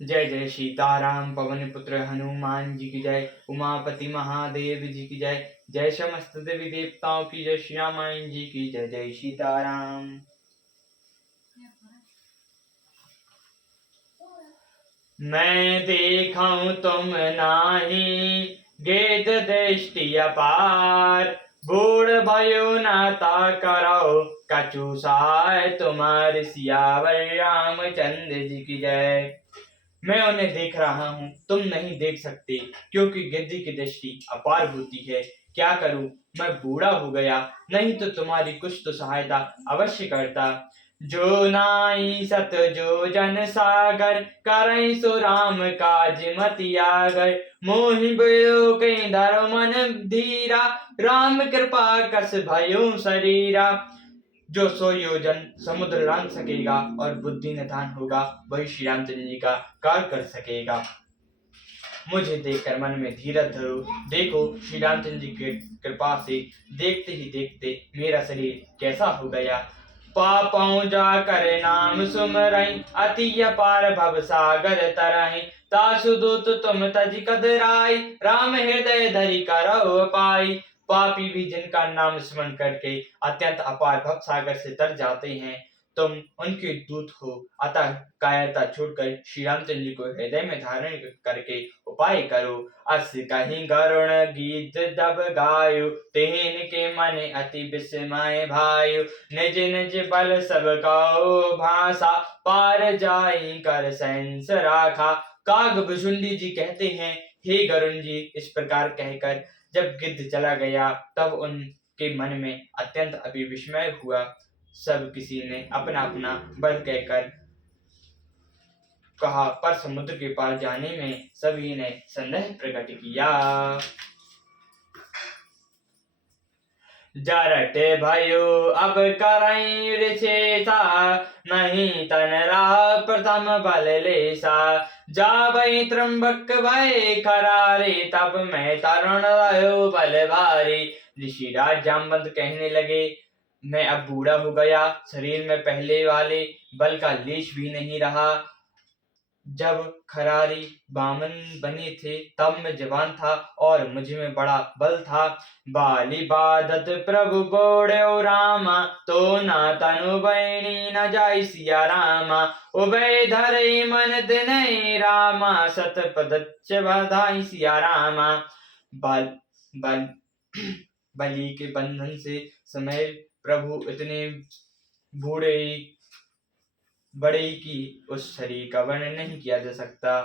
जय जय सीताराम पवन पुत्र हनुमान जी की जय। उमापति महादेव जी की जय। जय समस्त देवी देवताओं की जय। श्री रामायण जी की जय। जय सीताराम। मैं देखूं तुम नाही गेद दृष्टि अपार। बूढ़ भयो नाता करो कछु सहाय तुम्हारे सियावर रामचंद्र जी की जय। मैं उन्हें देख रहा हूँ, तुम नहीं देख सकते, क्योंकि गिद्ध की दृष्टि अपार होती है। क्या करूं, मैं बूढ़ा हो गया, नहीं तो तुम्हारी कुछ तो सहायता अवश्य करता। जो नाई सत जो जन सागर करई सो राम काज मति आगर। मोहि भयो कई धर्म मन धीरा राम कृपा कस भयो शरीरा। जो 100 योजन समुद्र लांघ सकेगा और बुद्धि निधान होगा, वही श्री रामचंद्र जी का कार्य कर सकेगा। मुझे देखकर मन में धीरज धरो। देखो श्री रामचंद्र जी की कृपा से देखते ही देखते मेरा शरीर कैसा हो गया। पापौ जा कर नाम सुमरई अति अपार भव सागर तरहि। तासु दूत तुम तज कदराई राम हृदय धरि करौ पाई। पापी भी जिनका नाम स्मरण करके अत्यंत अपार भव सागर से तर जाते हैं, तुम उनके दूत हो, अतः कायरता छोड़कर श्री रामचंद्र जी को हृदय में धारण करके उपाय करो। अस कहीं गरुण गीत जब गायो तेहन के मन अति विस्मय भायो। निज निज बल सब काओ भाषा पार जाई कर सहंस राखा। काग भुजुंडी जी कहते हैं, हे गरुण जी, इस प्रकार कहकर जब गिद्ध चला गया तब उनके मन में अत्यंत अभिविस्मय हुआ। सब किसी ने अपना अपना बल कहकर कहा, पर समुद्र के पार जाने में सभी ने संदेह प्रकट किया। जरट भयो अब करई ऋषेसा नहीं तन राह प्रथम बल लेसा। जाबई त्र्यंबक भय करारे तब मैं तरुण रहो बल भारी। ऋषिराज जामवंत कहने लगे, मैं अब बूढ़ा हो गया, शरीर में पहले वाले बल का लेश भी नहीं रहा। जब खरारी बामन बने थे तब मैं जवान था और मुझ में बड़ा बल था। बाली बादत प्रभु बोड़ो रामा तो ना तनु बैणी न जाय सिया रामा। उभय धरे मन दिन रामा सत पदच्च बधाई सिया रामा। बल बल बलि के बंधन से समय प्रभु इतने बूढ़े बड़े की उस शरीर का वर्णन नहीं किया जा सकता,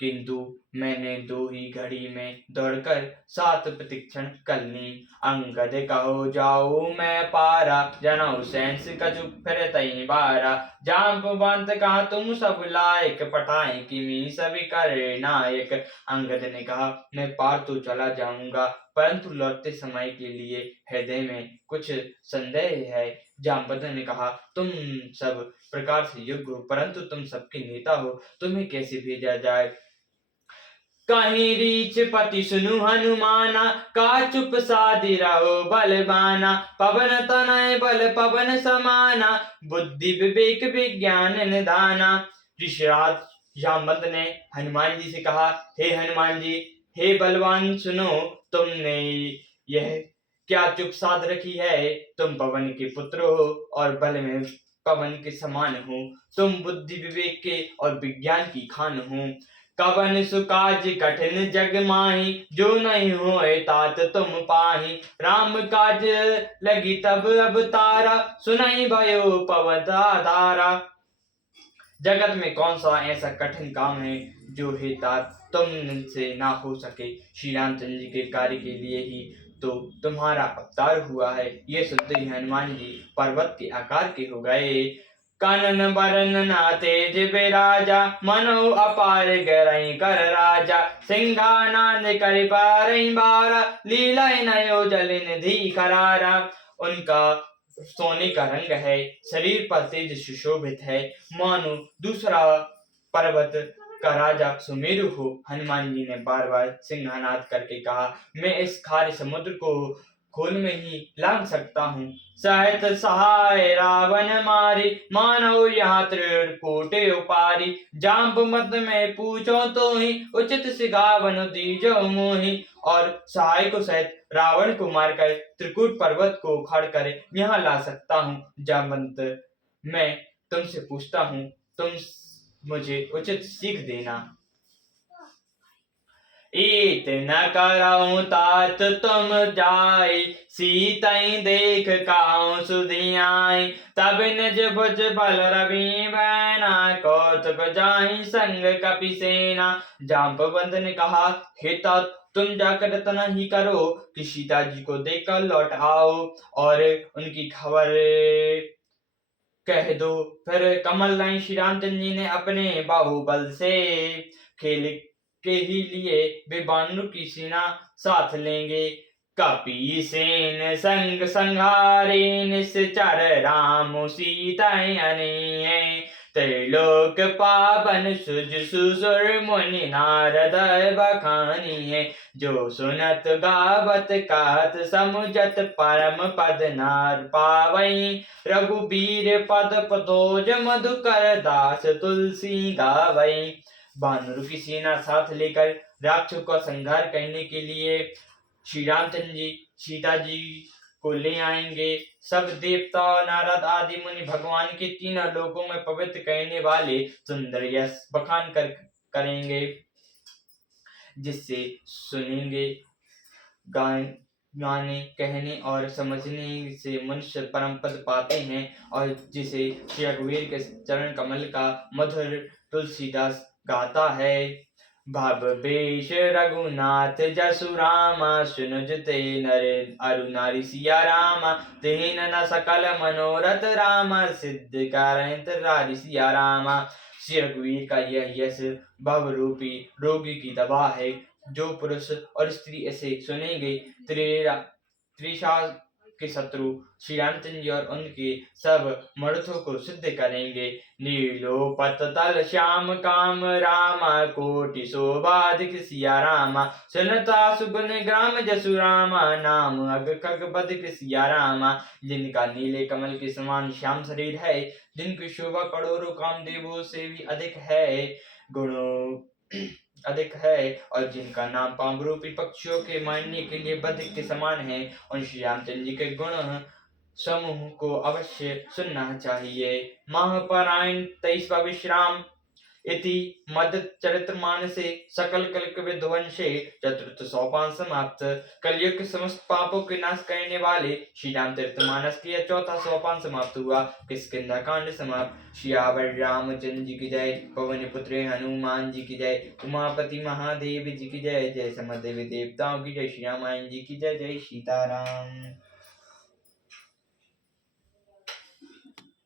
किंतु मैंने 2 ही घड़ी में दौड़कर 7 प्रतिक्षण कर ली। अंगद कहो जाओ मैं पारा जनऊ सेंस कछु फिर तई बारा। जाम्बवंत कहा तुम सब लायक पठाए किमी सभी कर नायक। अंगद ने कहा, मैं पार तो चला जाऊंगा, परंतु लौटते समय के लिए हृदय में कुछ संदेह है। जामवंत ने कहा, तुम सब प्रकार से योग्य हो, परंतु तुम सबके नेता हो, तुम्हें कैसे भेजा जाए। कहीं रीच पति सुनु हनुमाना का चुप साधि रहो बलवाना। पवन तनय बल पवन समाना बुद्धि विवेक विज्ञान निधाना। ऋषिराज जामवंत ने हनुमान जी से कहा, हे हनुमान जी, हे बलवान, सुनो, तुमने यह क्या चुप साध रखी है। तुम पवन के पुत्र हो और बल में पवन के समान हो। तुम बुद्धि विवेक के और विज्ञान की खान हो। कवन सुकाज कठिन जग माही जो नहीं होए तात तुम पाही। राम काज लगी तब अवतारा सुनाई भयो पवता धारा। जगत में कौन सा ऐसा कठिन काम है जो हे तात तुमसे ना हो सके। श्री रामचंद्र जी के कार्य के लिए ही तो तुम्हारा अवतार हुआ है। ये सुनते ही हनुमान जी पर्वत के आकार के हो गए। कानन बरन ना तेज बिराजा मनो अपार गरई कर राजा। सिंहानाद कर पारई बारा लीला नयो जल निधि करारा। उनका सोने का रंग है, शरीर पर तेज सुशोभित है, मानो दूसरा पर्वत का राजा सुमेरु हो। हनुमान जी ने बार बार सिंहानाद करके कहा, मैं इस खारे समुद्र को खून में ही लांग सकता हूँ। सहत सहाय रावण मारी, मानव यहाँ त्रिकूट उपारी। जाम्बुमत में पूछो तो ही, उचित सिखावन दीजो मोहि। और सहाय को सहित रावण को मारकर त्रिकूट पर्वत को उखाड़ कर यहाँ ला सकता हूँ। जामवंत, मैं तुमसे पूछता हूँ, तुम मुझे उचित सीख देना। इतना करऊं तात तुम जाय, सीतई देख काहू सुधियाई। तब निज भुज बल रवि बैना, कौतुक जाहि संग कपि सेना। जाम्बवंत ने कहा, हे तात, तुम जाकर इतना ही करो कि सीता जी को देखकर लौट आओ और उनकी खबर कह दो। फिर कमल लाई श्री रामचंद्र जी ने अपने बाहुबल से खेल के ही लिए वे बानरों की सेना साथ लेंगे। कपि सेन संग संहारे, निश्चर राम सीता अनेय। त्रैलोक पावन सुज सुसुर मुनि नारद बखानिए। जो सुनत गावत कहत समुझत, परम पद नार पावई। रघुबीर पद पतोज मधुकर, दास तुलसी गावई। बानरों की सेना साथ लेकर राक्षसों का संहार करने के लिए श्री रामचंद्र जी सीता जी को ले आएंगे। सब देवता, नारद आदि मुनि भगवान के तीनों लोकों में पवित्र करने वाले सुंदर यश बखान करेंगे, जिससे सुनेंगे, गाने, कहने और समझने से मनुष्य परम पद पाते हैं, और जिसे श्री रघुवीर के चरण कमल का मधुर तुलसीदास गाता है। भव बेश रघुनाथ जसु रामा, सुनुजते नर अरु नारी सिया रामा। तेन न सकल मनोरथ रामा, सिद्ध कारहित रारी सिया रामा। श्री रघुवीर का यह यश भव रूपी रोगी की दवा है। जो पुरुष और स्त्री ऐसे सुनेंगे, त्रिशा के शत्रु श्री रामचंद्र जी और उनके सब मरुथों को सिद्ध करेंगे। नीलोपत तल श्याम काम रामा, कोटि शोभाधिक सिया रामा। सुनता सुगुन ग्राम जसु रामा, नाम अग खग बधिक सिया रामा। जिनका नीले कमल के समान श्याम शरीर है, जिनकी शोभा करोड़ों कामदेवों से भी अधिक है, गुणों अधिक है, और जिनका नाम पांव रूपी पक्षियों के मारने के लिए बधिक के समान है, उन श्री रामचंद्र जी के गुण समूह को अवश्य सुनना चाहिए। महापरायण 23वां विश्राम इति मद्चरितमानसे सकल कलिक विध्वंसे चतुर्थ सोपान समाप्त। कलयुग के समस्त पापों के नाश करने वाले श्री रामचरितमानस की यह चौथा सोपान समाप्त हुआ। किष्किंधा कांड समाप्त। सियावर रामचंद्र जी की जय। पवन पुत्र हनुमान जी की जय। उमापति महादेव जी की जय। जय समस्त देवी देवताओं की जय। श्री रामायण जी की जय। जय सीताराम।